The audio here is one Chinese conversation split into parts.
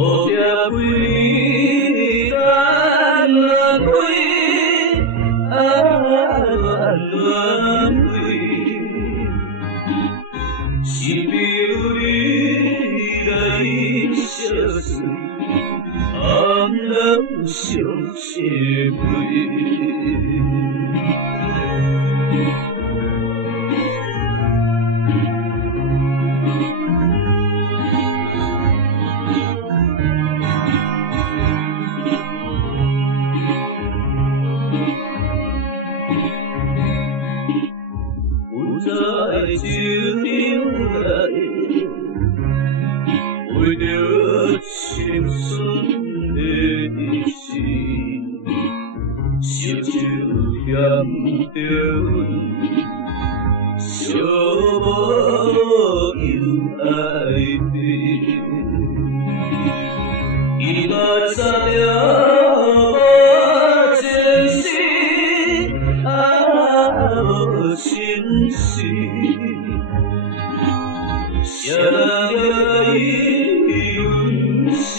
黑夜归，暗乱归，暗乱归。是标你来相随，暗人相相陪。在酒场内，为着青春的事，烧酒嫌着阮，寂寞又爱悲。伊嘛知影我前世无真实。谁人了伊阮心，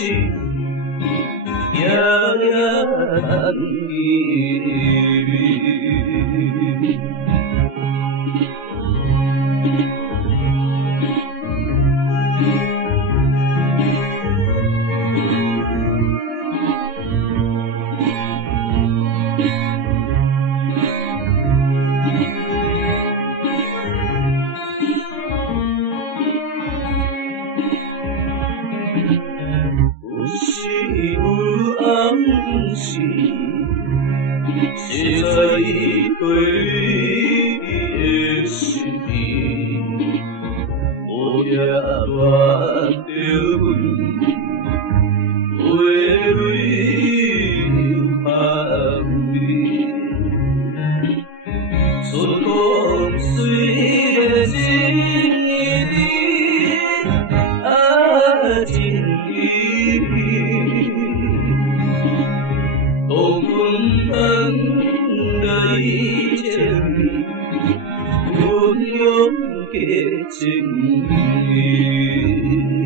夜夜等伊味。有暗时，写在伊对你的心里，无定恋着阮，泪流含泪，春风随着情意情意。当阮等来见面，鸳鸯结情意。